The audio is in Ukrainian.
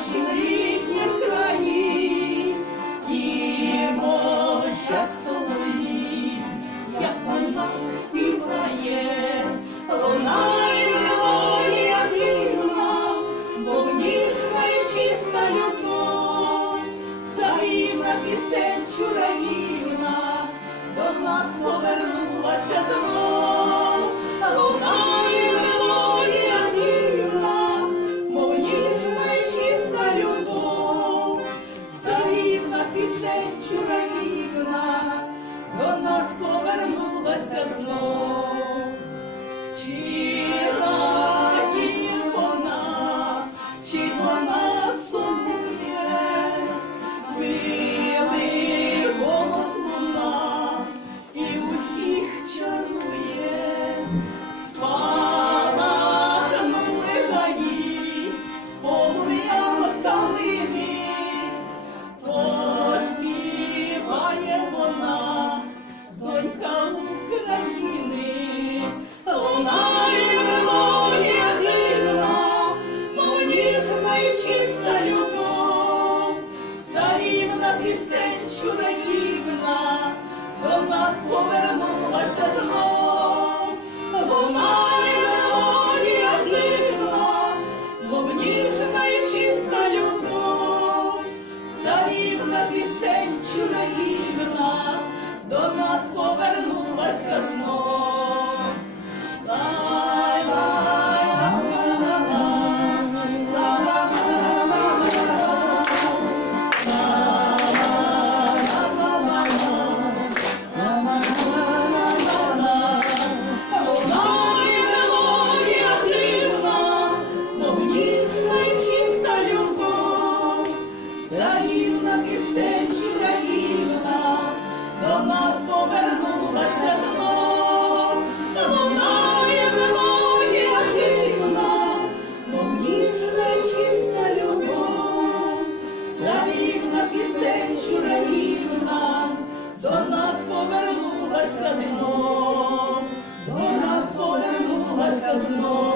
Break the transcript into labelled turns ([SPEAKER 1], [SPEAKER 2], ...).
[SPEAKER 1] нашу рідних країн. І мощах соловій, як вона співає, лунає мелодія дивна, бо в чиста любов, взаємна пісень чуравівна. до нас повернулася знову. Лунає до нас повернулася знов, до нас повернулася знов.